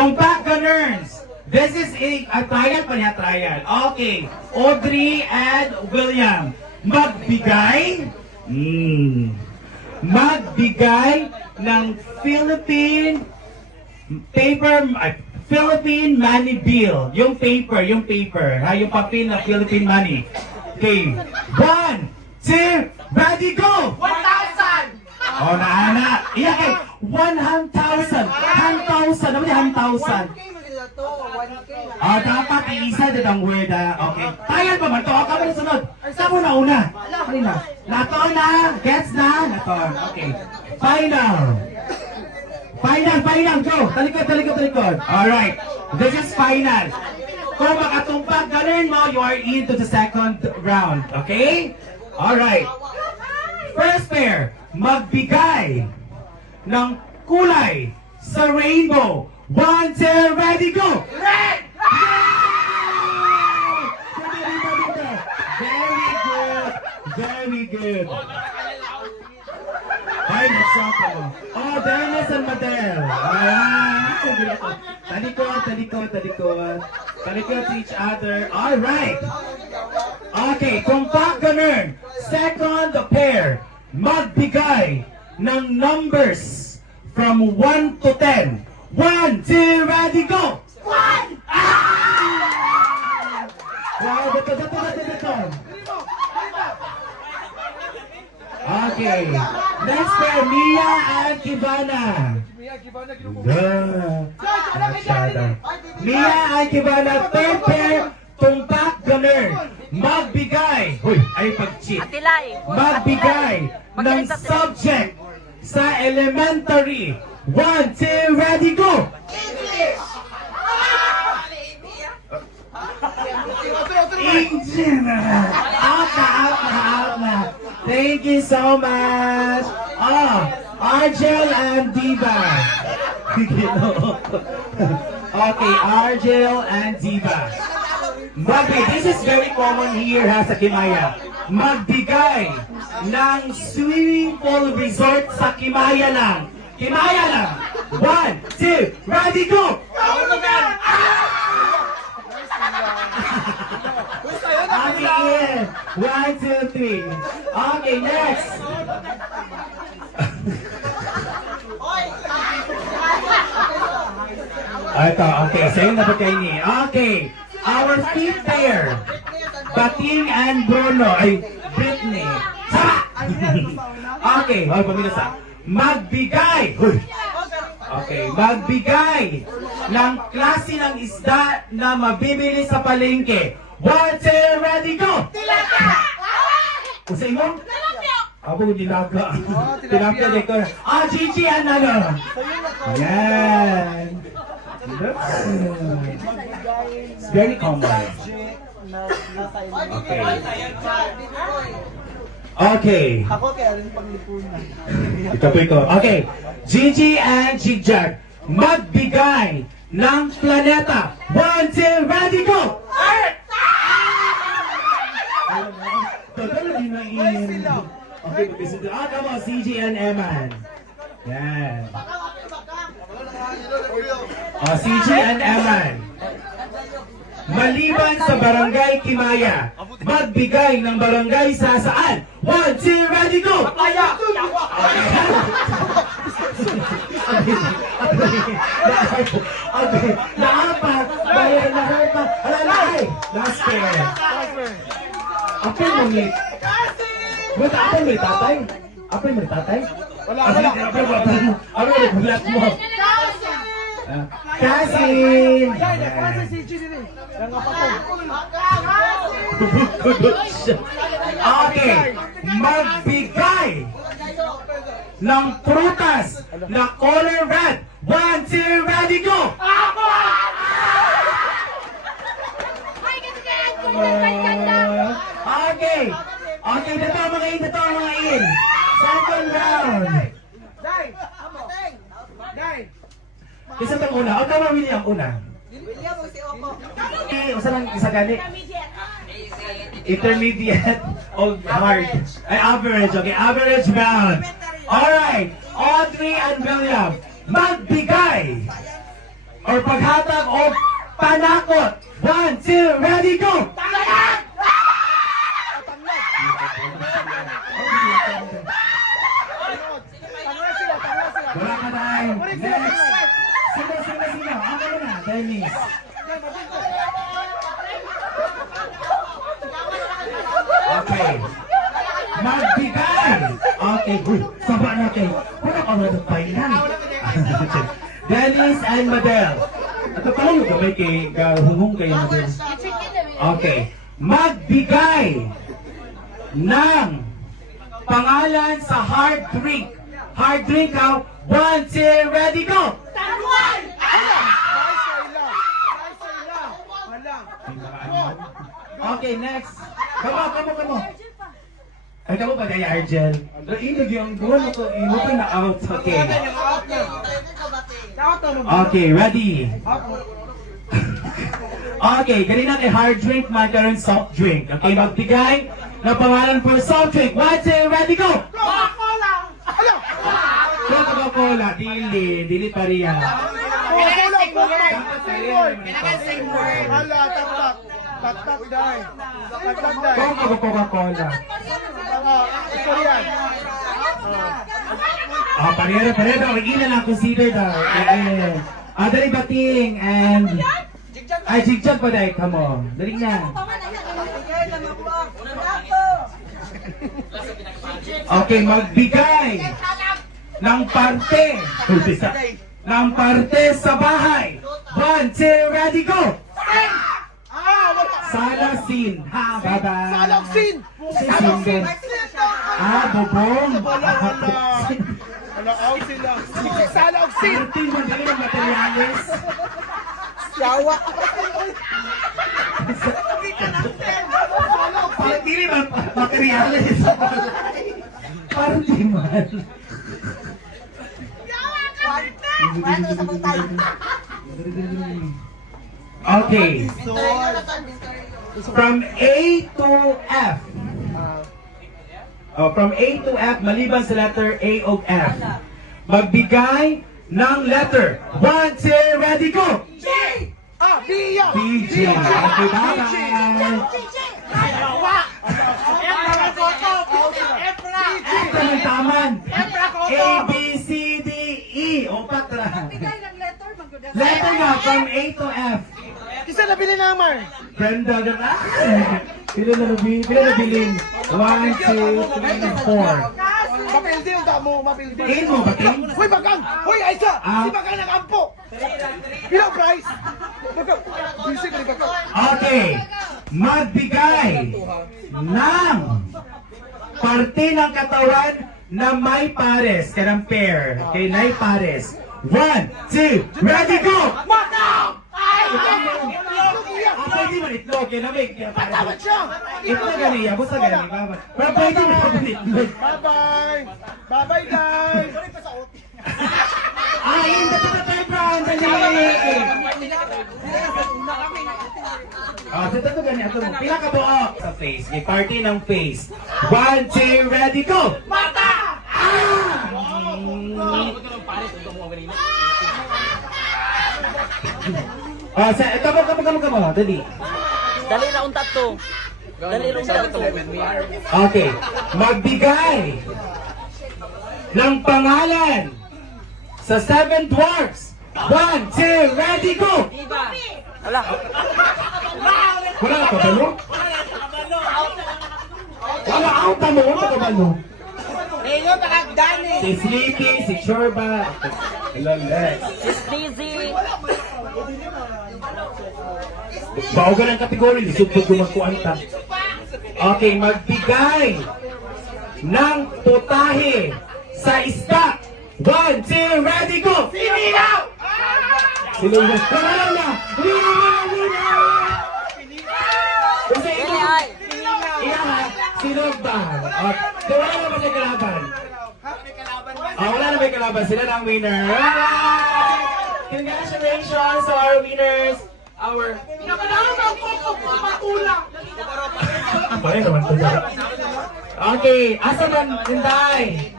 Tumpak Gunners. This is a trial pa niya, trial. Okay. Audrey and William. Magbigay. Magbigay ng Philippine money bill. Yung paper, ha? Yung papel na Philippine money. Okay. 1, 2, ready, go! 1,000! Oh, naana. Iya kay 100,000. 100,000. Ano ba 1,000? 1K maganda to. 1K. Ah, dapat iisa din ang word, ha? Okay. Tayan pa man to. Ako na sunod. Saan mo na una? Kanina. Naton na. Gets na? Naton. Okay. Final. Final. Go. Talikod. Alright. This is final. Kung makatumpak ganun mo, you are into the second round. Okay? Alright. First pair, magbigay ng kulay sa rainbow. 1, 2, ready, go! Red! Very good. Ay, nagsaka mo. Oh, Dennis and Madel. Ayan. Talikod to each other. Alright. Okay, tumpak ganun. Second pair, magbigay ng numbers from 1 to 10. 1, 2, ready, go! 1! Wow, dito. Okay. Next pair, Mia and Kivana. Mia and Kivana. Third pair, tumpak ganun. Magbigay. Huy, ay pag-cheat. Magbigay ng subject sa elementary. 1, 2, ready, go! Engineer! Out na. Thank you so much. Oh, Argel and Diva. Okay, Argel and Diva. This is very common here ha, sa Kimaya. Magbigay ng swimming pool resort sa Kimaya lang. 1, 2, ready, go! Okay, Ian. 1, 2, 3. Okay, next. Ito, okay. Sa'yo na ba kayo ni? Okay. Our fifth pair. Bating and Bruno. Ay, Britney. Sama! Okay. Okay, pamilasa. Magbigay. Okay, magbigay ng klase ng isda na mabibili sa palengke. 1, 2, ready, go! Tilapia! Usay mo? Tilapia! Abo, nilaga. Tilapia dito. Gigi, ano? Yan. It's very common. Okay. Okay. Ako kaya rin paglipunan. Ito. Okay. Gigi and Jigjag, magbigay ng planeta. 1, 2, ready, go! Earth! Okay, come on, CG and Eman. Yan. CG and Eman. Maliban sa Barangay Kimaya, magbigay ng barangay sa saan? 1, 2, ready, go! Papaya! Okay, naapat. Alalay! Last pair. Apel mo ni... Buta, apel mo ni tatay? Apel mo ni tatay? Wala. Apel mo ni bulat mo. Kasin! Kasi si Gigi din. Yang kapatid. Bubukudot siya. Okay, magbigay ng prutas na color red. 1, 2, ready, go! Okay, dito mga in. Second round. Dai! Isa itong una. O tama, William, una. William, si Opo. Okay, usa lang isa gani. Intermediate o hard. Ay, average. Okay, average round. Alright, Audrey and William, magbigay or paghatag o panakot. 1, 2, ready, go! Wala ka time. Next. Sino? Ako na, Dennis. Okay. Magbigay. Okay. Uy, saba natin. Wala ka na pailan. Dennis and Madel. At tayo gamay kay hungong kayo Madel. Okay. Magbigay ng pangalan sa hard drink. Hard drink out. 1, 2, ready, go! Okay, next. Kamo. Ay, kamo ba kaya Argel? Inog yung goal ko. Inog na out. Okay. Okay, ready? Okay, ganun natin hard drink, magkaroon soft drink. Okay, magbigay na pangalan for soft drink. 1, 2, ready, go! Coca-Cola, dili pa riyan. Coca-Cola. Ah, pareho. Ina lang consider daw. Dali bating and ay jigjag pa dahil kamo. Dali na. Okay, magbigay ng parte. Ng parte sa bahay. 1, 2, ready, go! Salasin. Ha, bye-bye. Salaksin! Salaksin. Bobong. Wala out sila. Salaksin! Ito yung mga ng materialis. Yawa! Parang di rin materialis. Parang di man. Okay. From A to F. From A to F, maliban sa letter A o F. Magbigay ng letter. 1, 2, ready, go! Biya! PJ. Okay, bye-bye. Ito yung taman. A, B, C, D, E. O, patra. Letter nga, from A to F. Isa na bilhin na, Mar! Brenda, ganda. Pila na bilin? 1, 2, 3, 4. Mapildi yung damo, mapildi. Tingin mo ba, Ting? Hoy, Bagang! Hoy, Aisa! Si Bagang nakampo! Ilang price? Bagang! Busy ka ni Bagang. Okay. Magbigay ng parte ng katawan na may pares. Kanang pair. Okay, may pares. 1, 2, ready, go! Pwede mo itlog, kaya namig. Patawad siya! Itlog ganiya, busa ganiya. Pero pwede mo itlog. Bye-bye! Bye-bye, guys! Hindi ko na tayo, Brown. Dali! Dito to ganyan. Pila ka buo sa face. May party ng face. 1, 2, ready, go! Mata! Kamo. Dali. Dali ra untat to. Okay. Magbigay ng pangalan sa 7 dwarfs. 1, 2, ready, go! Wala. Wala ka kabalo? Wala out na mo, wala ka kabalo? Ngayon nakagdani. Si Sleepy, si Chorba. Hello, Lex. Si Sneezy. Baogan ang kategory, lisod-lisod kumagkuanta. Okay, magbigay ng putahe sa isda. 1, 2, ready, go! Sinigaw! Sinigaw! Wala na! Kasi ito, sino ba? Wala na ba may kalaban? Wala na may kalaban. Sila na ang winner. Congratulations to our winners. Our... Bakit naman ito? Okay, asa man, Tinday?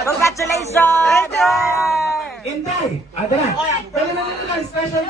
Congratulations! Inday! Ada na! Dali na, special